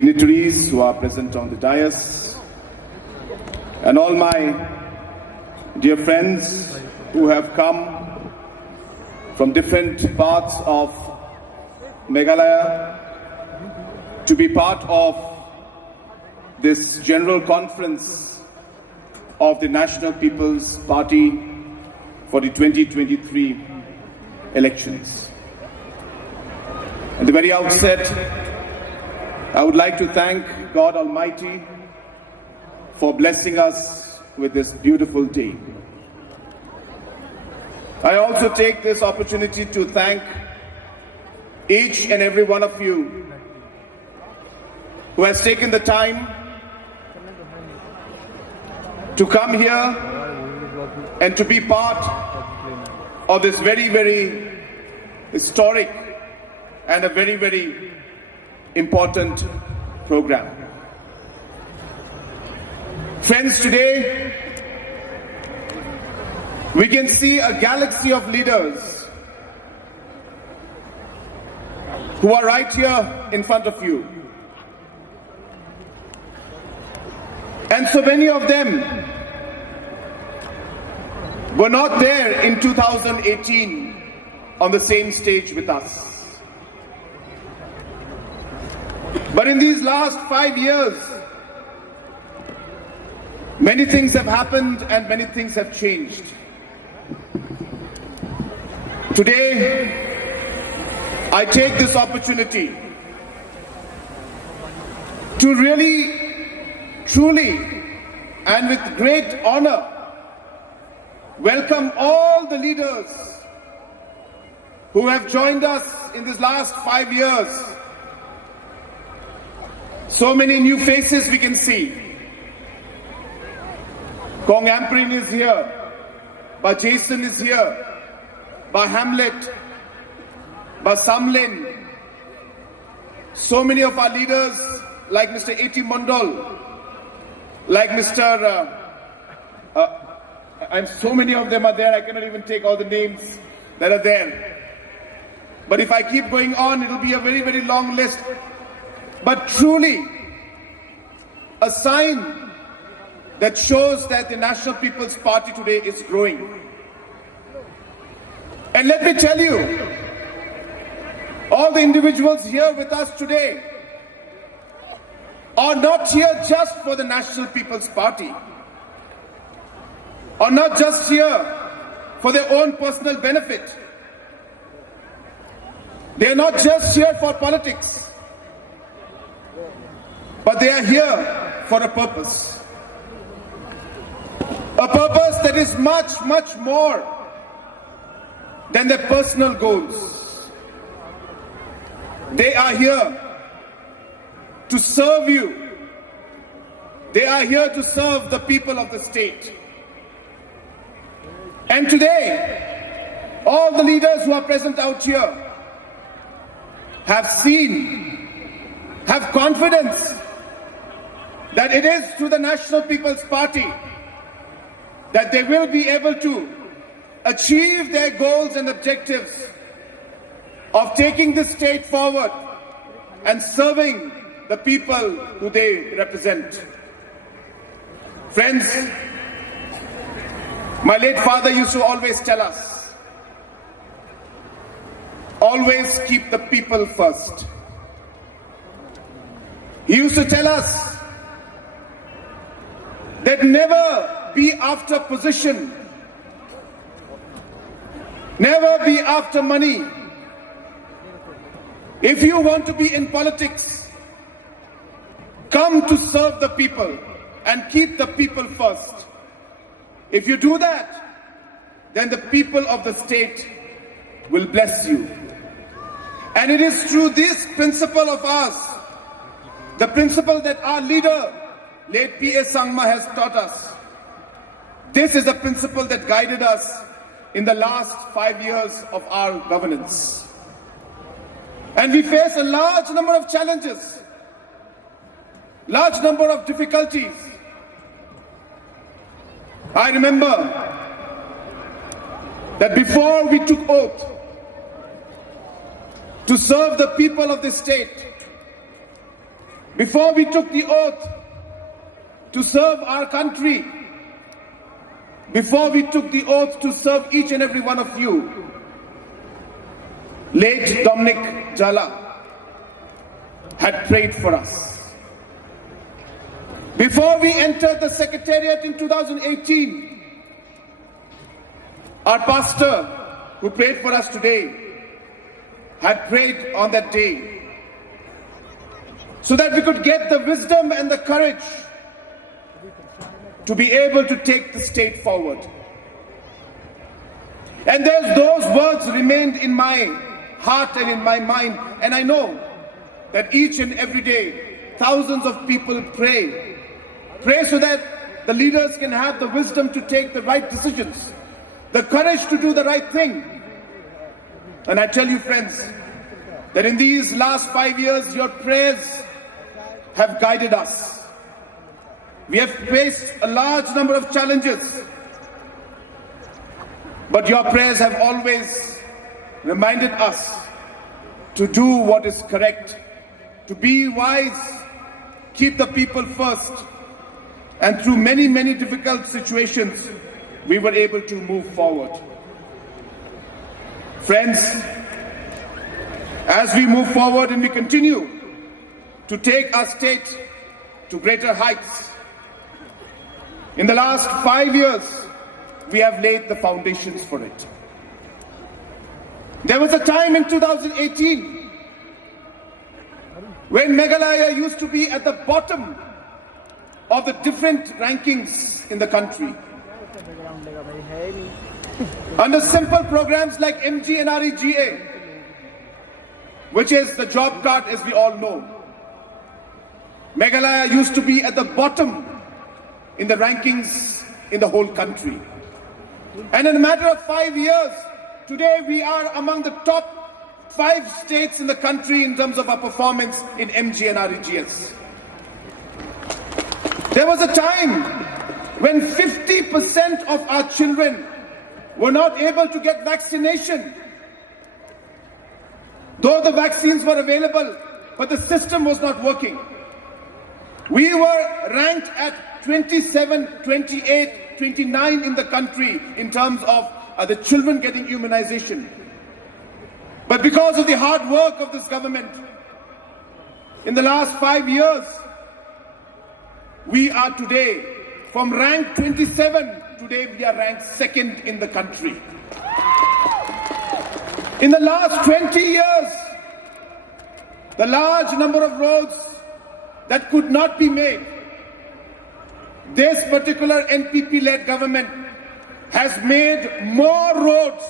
dignitaries who are present on the dais, and all my dear friends who have come from different parts of Meghalaya to be part of this general conference of the National People's Party for the 2023 elections. At the very outset, I would like to thank God Almighty for blessing us with this beautiful day. I also take this opportunity to thank each and every one of you who has taken the time to come here and to be part of this very, very historic and a very, very important program. Friends, today we can see a galaxy of leaders who are right here in front of you. And so many of them were not there in 2018 on the same stage with us. But in these last 5 years, many things have happened and many things have changed. Today, I take this opportunity to really, truly, and with great honor, welcome all the leaders who have joined us in these last 5 years. So many new faces we can see. Kong Amprin is here, Ba Jason is here, Ba Hamlet, Ba Samlin. So many of our leaders like Mr. A.T. Mondal, like Mr. And so many of them are there, I cannot even take all the names that are there. But if I keep going on, it will be a very, very long list. But truly, a sign that shows that the National People's Party today is growing. And let me tell you, all the individuals here with us today are not here just for the National People's Party, are not just here for their own personal benefit. They are not just here for politics, but they are here for a purpose. A purpose that is much, much more than their personal goals. They are here to serve you. They are here to serve the people of the state. And today, all the leaders who are present out here have seen, have confidence that it is through the National People's Party that they will be able to achieve their goals and objectives of taking the state forward and serving the people who they represent. Friends, my late father used to always tell us, always keep the people first. He used to tell us that never be after position, never be after money. If you want to be in politics, come to serve the people and keep the people first. If you do that, then the people of the state will bless you. And it is through this principle of ours, the principle that our leader, late P.A. Sangma, has taught us. This is the principle that guided us in the last 5 years of our governance. And we face a large number of challenges, large number of difficulties. I remember that before we took oath to serve the people of this state, before we took the oath to serve our country, before we took the oath to serve each and every one of you, late Dominic Jala had prayed for us. Before we entered the Secretariat in 2018, our pastor who prayed for us today had prayed on that day so that we could get the wisdom and the courage to be able to take the state forward. And those words remained in my heart and in my mind, and I know that each and every day thousands of people pray so that the leaders can have the wisdom to take the right decisions, the courage to do the right thing. And I tell you, friends, that in these last 5 years, your prayers have guided us. We have faced a large number of challenges, but your prayers have always reminded us to do what is correct, to be wise, keep the people first. And through many, many difficult situations, we were able to move forward. Friends, as we move forward and we continue to take our state to greater heights, in the last 5 years, we have laid the foundations for it. There was a time in 2018 when Meghalaya used to be at the bottom of the different rankings in the country. Under simple programs like MGNREGA, which is the job card as we all know, Meghalaya used to be at the bottom in the rankings in the whole country. And in a matter of 5 years, today we are among the top 5 states in the country in terms of our performance in MGNREGS. There was a time when 50% of our children were not able to get vaccination. Though the vaccines were available, but the system was not working. We were ranked at 27, 28, 29 in the country in terms of the children getting immunization. But because of the hard work of this government, in the last 5 years, we are today, from rank 27, today we are ranked 2nd in the country. In the last 20 years, the large number of roads that could not be made, this particular NPP-led government has made more roads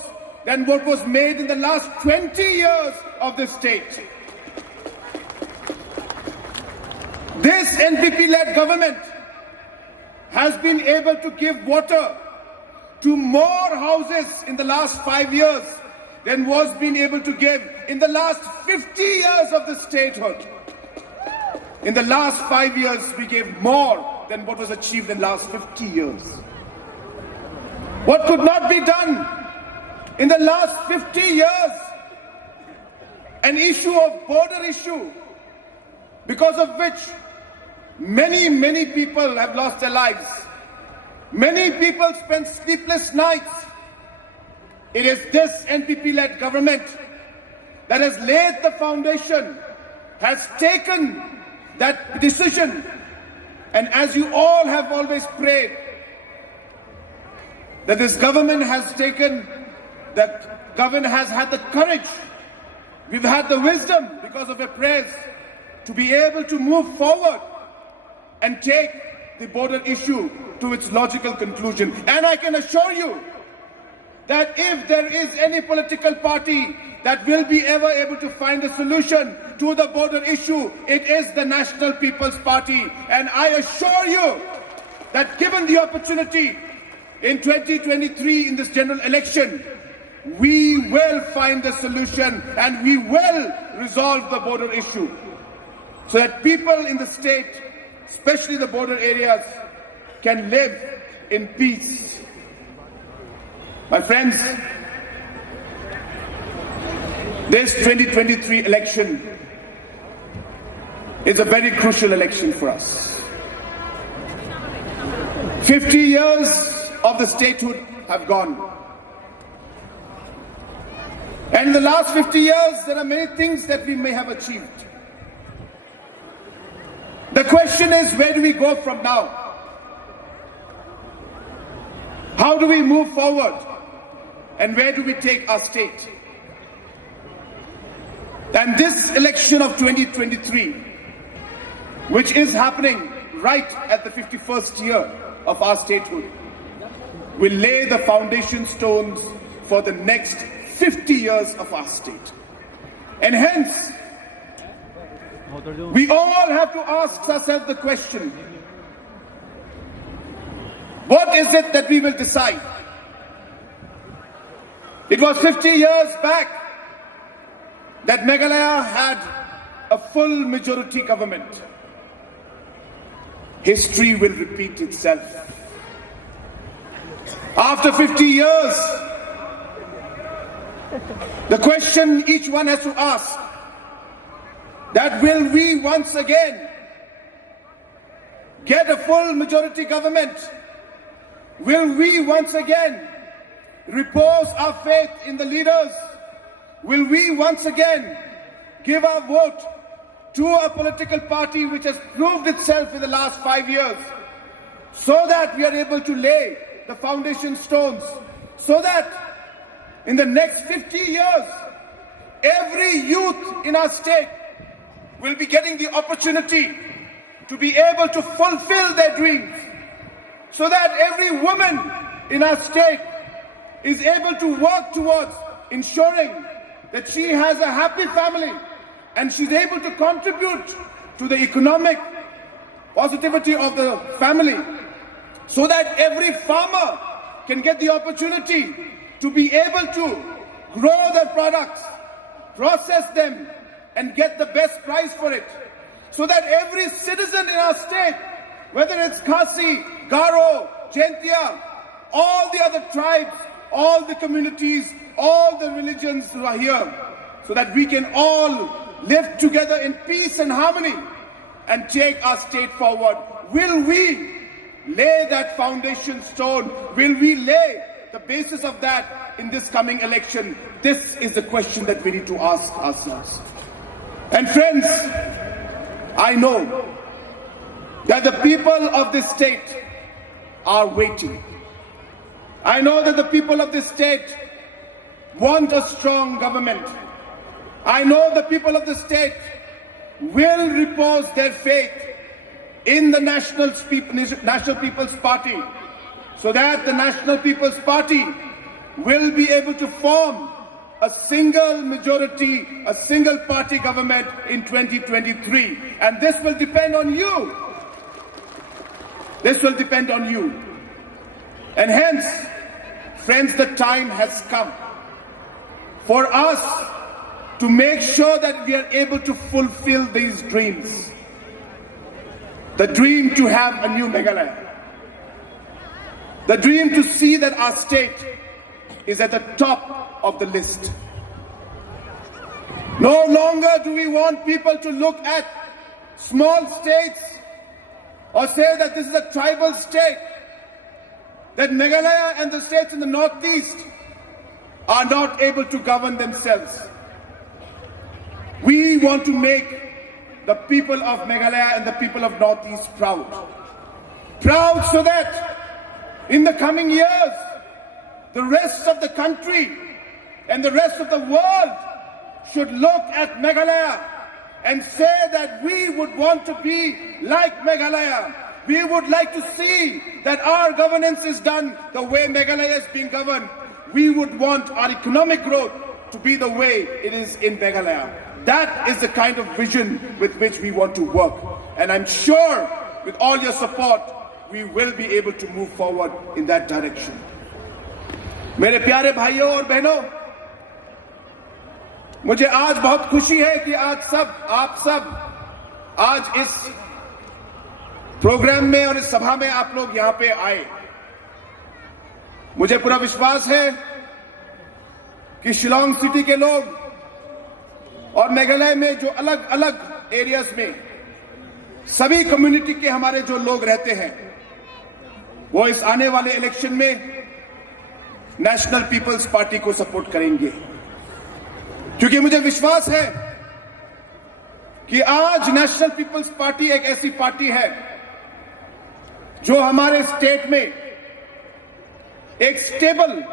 than what was made in the last 20 years of the state. This NPP-led government has been able to give water to more houses in the last 5 years than was being able to give in the last 50 years of the statehood. In the last 5 years, we gave more than what was achieved in the last 50 years. What could not be done in the last 50 years? An issue of border issue, because of which many people have lost their lives. Many people spent sleepless nights. It is this NPP-led government that has laid the foundation, has taken that decision, and as you all have always prayed, that this government has taken, that government has had the courage, we've had the wisdom because of your prayers to be able to move forward and take the border issue to its logical conclusion. And I can assure you that if there is any political party that will be ever able to find a solution to the border issue, it is the National People's Party. And I assure you that given the opportunity in 2023 in this general election, we will find a solution and we will resolve the border issue so that people in the state, especially the border areas, can live in peace. My friends, this 2023 election is a very crucial election for us. 50 years of the statehood have gone. And in the last 50 years, there are many things that we may have achieved. The question is, where do we go from now? How do we move forward? And where do we take our state? And this election of 2023, which is happening right at the 51st year of our statehood, will lay the foundation stones for the next 50 years of our state. And hence, we all have to ask ourselves the question, what is it that we will decide? It was 50 years back that Meghalaya had a full majority government. History will repeat itself. After 50 years, the question each one has to ask, that will we once again get a full majority government? Will we once again repose our faith in the leaders? Will we once again give our vote to a political party which has proved itself in the last 5 years, so that we are able to lay the foundation stones, so that in the next 50 years, every youth in our state will be getting the opportunity to be able to fulfill their dreams, so that every woman in our state is able to work towards ensuring that she has a happy family and she's able to contribute to the economic positivity of the family, so that every farmer can get the opportunity to be able to grow their products, process them, and get the best price for it, so that every citizen in our state, whether it's Khasi, Garo, Jaintia, all the other tribes, all the communities, all the religions who are here, so that we can all live together in peace and harmony and take our state forward. Will we lay that foundation stone? Will we lay the basis of that in this coming election? This is the question that we need to ask ourselves. And friends, I know that the people of this state are waiting. I know that the people of this state want a strong government. I know the people of the state will repose their faith in the National People's Party, so that the National People's Party will be able to form a single majority, a single party government in 2023. And this will depend on you. This will depend on you. And hence, friends, the time has come for us to make sure that we are able to fulfill these dreams. The dream to have a new Meghalaya. The dream to see that our state is at the top of the list. No longer do we want people to look at small states or say that this is a tribal state, that Meghalaya and the states in the northeast are not able to govern themselves. We want to make the people of Meghalaya and the people of northeast proud. Proud so that in the coming years, the rest of the country and the rest of the world should look at Meghalaya and say that we would want to be like Meghalaya. We would like to see that our governance is done the way Meghalaya is being governed. We would want our economic growth to be the way it is in Meghalaya. That is the kind of vision with which we want to work. And I'm sure with all your support, we will be able to move forward in that direction. मेरे प्यारे भाइयों और बहनों, मुझे आज बहुत खुशी है कि आज आप सब आज इस प्रोग्राम में और इस सभा में आप लोग यहां पे आए। मुझे पूरा विश्वास है कि शिलांग सिटी के लोग और मेघालय में जो अलग अलग एरियाज में सभी कम्युनिटी के हमारे जो लोग रहते हैं वो इस आने वाले इलेक्शन में नेशनल पीपल्स पार्टी को सपोर्ट करेंगे, क्योंकि मुझे विश्वास है कि आज नेशनल पीपल्स पार्टी एक ऐसी पार्टी है जो हमारे स्टेट में एक स्टेबल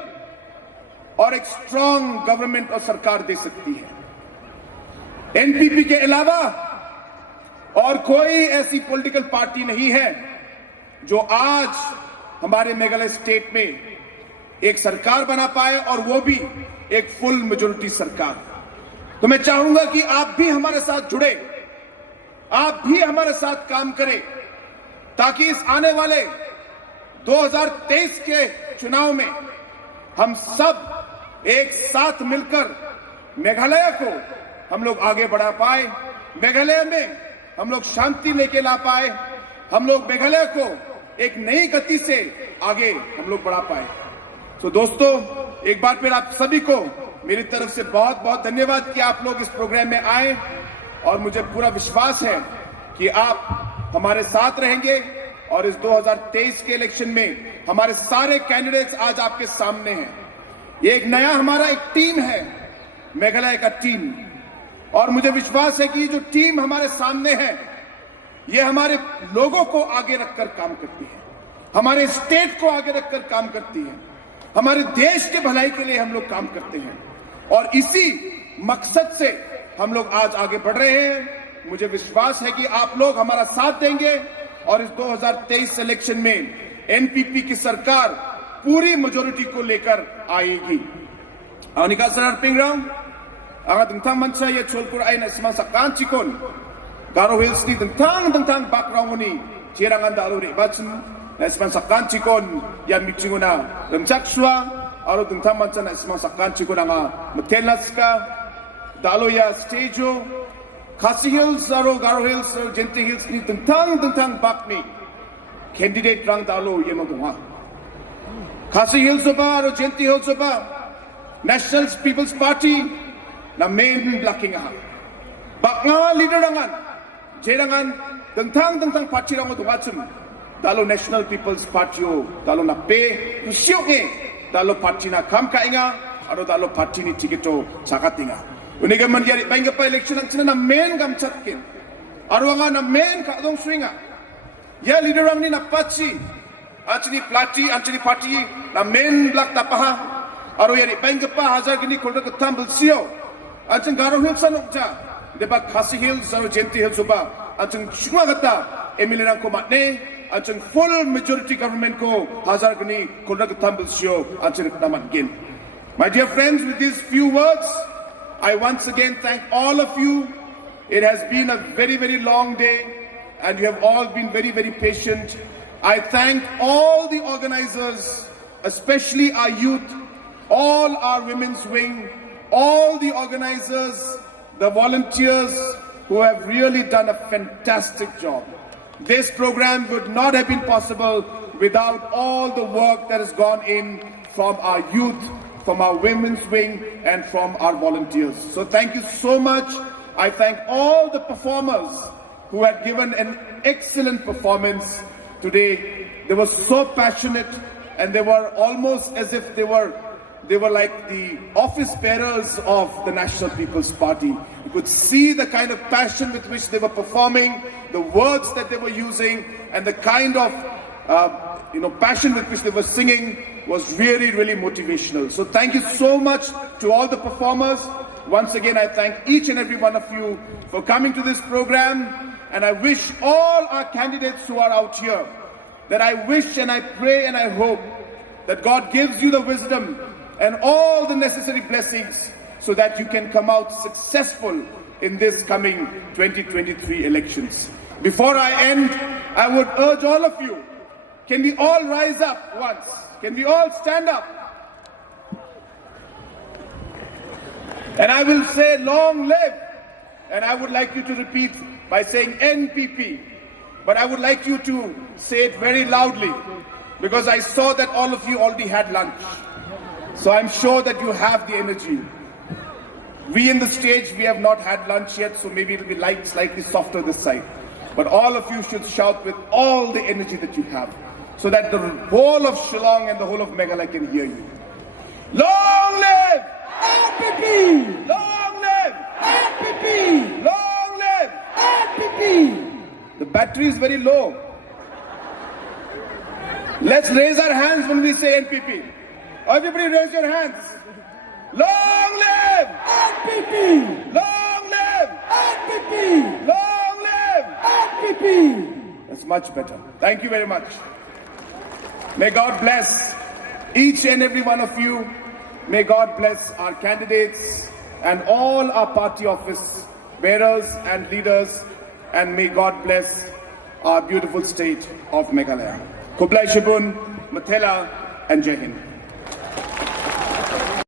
और एक स्ट्रांग गवर्नमेंट और सरकार दे सकती है। एनपीपी के अलावा और कोई ऐसी पॉलिटिकल पार्टी नहीं है जो आज हमारे मेघालय स्टेट में एक सरकार बना पाए, और वो भी एक फुल मेजॉरिटी सरकार। तो मैं चाहूंगा कि आप भी हमारे साथ जुड़े, आप भी हमारे साथ काम करें, ताकि इस आने वाले 2023 के चुनाव में हम सब एक साथ मिलकर मेघालय को हम लोग आगे बढ़ा पाए, मेघालय में हम लोग शांति लेके ला पाए, हम लोग मेघालय को एक नई गति से आगे हम लोग बढ़ा पाए। तो दोस्तों, एक बार फिर आप सभी को मेरी तरफ से बहुत बहुत धन्यवाद कि आप लोग इस प्रोग्राम में आए, और मुझे पूरा विश्वास है कि आप हमारे साथ रहेंगे, और इस 2023 के इलेक्शन में हमारे सारे कैंडिडेट्स आज आपके सामने हैं। ये एक नया हमारा एक टीम है, मेघालय का टीम, और मुझे विश्वास है कि जो टीम हमारे सामने है ये हमारे लोगों को आगे रखकर काम करती है, हमारे स्टेट को आगे रखकर काम करती है, हमारे देश के भलाई के लिए हम लोग काम करते हैं, और इसी मकसद से हम लोग आज आगे बढ़ रहे हैं। मुझे विश्वास है कि आप लोग हमारा साथ देंगे, और इस 2023 इलेक्शन में एनपीपी की सरकार पूरी मेजॉरिटी को लेकर आएगी। अनिका सर पिंगरांग आगा दंथां मनसा ये छोलपुर आइना सिमां सकान चिकोन गारो हिल्स नि दंथां बाकग्राउंडनि चिरांगान दालुरि बाचन सिमां सकान चिकोन या मिचिंगुना रमचाक्सुआ आरो दंथां मनसा ना सिमां सकान चिकोन आगा मतेलास्का दालो या स्टेजो Khasi Hills aro Garo Hills Genti Hills ni tentang bak ni candidate rang dalo ye magunga. Khasi Hills oba aro Genti Hills oba National People's Party na main blocking ha. Bak nga leader rangan jerangan tentang party rang odungachum dalo National People's Party o dalo na pe kusyok ni dalo party na kam kainga aro dalo party ni ticket o sakatinga. Uniga man yari bangga pa election ang na main gam chatkin arwanga na main ka dong swinga ya leader ang ni na pachi achni plati achni party na main block tapaha aro yari bangga pa hazar gini kolda ka tambal sio achn Garo Hills sanokja deba Khasi Hills aro Genti Hills ba achn chuma gata emile rang ko matne achn full majority government ko hazar gini kolda ka tambal sio achn naman gin. My dear friends, with these few words I once again thank all of you. It has been a very, very long day, and you have all been very, very patient. I thank all the organizers, especially our youth, all our women's wing, all the organizers, the volunteers who have really done a fantastic job. This program would not have been possible without all the work that has gone in from our youth, from our women's wing, and from our volunteers. So thank you so much. I thank all the performers who had given an excellent performance today. They were so passionate, and they were almost as if they were like the office bearers of the National People's Party. You could see the kind of passion with which they were performing, the words that they were using, and the kind of passion with which they were singing was really, really motivational. So thank you so much to all the performers. Once again, I thank each and every one of you for coming to this program, and I wish all our candidates who are out here, that I wish and I pray and I hope that God gives you the wisdom and all the necessary blessings so that you can come out successful in this coming 2023 elections. Before I end, I would urge all of you, can we all rise up once? Can we all stand up? And I will say, long live. And I would like you to repeat by saying NPP. But I would like you to say it very loudly, because I saw that all of you already had lunch. So I'm sure that you have the energy. We in the stage, we have not had lunch yet, so maybe it'll be slightly softer this side. but all of you should shout with all the energy that you have, so that the whole of Shillong and the whole of Meghalaya can hear you. Long live NPP! Long live NPP! Long live NPP! The battery is very low. Let's raise our hands when we say NPP. Everybody raise your hands. Long live NPP! Long live NPP! Long live NPP! That's much better. Thank you very much. May God bless each and every one of you. May God bless our candidates and all our party office bearers and leaders. And may God bless our beautiful state of Meghalaya. Kublai Shibun, Mathela, and Jai Hind.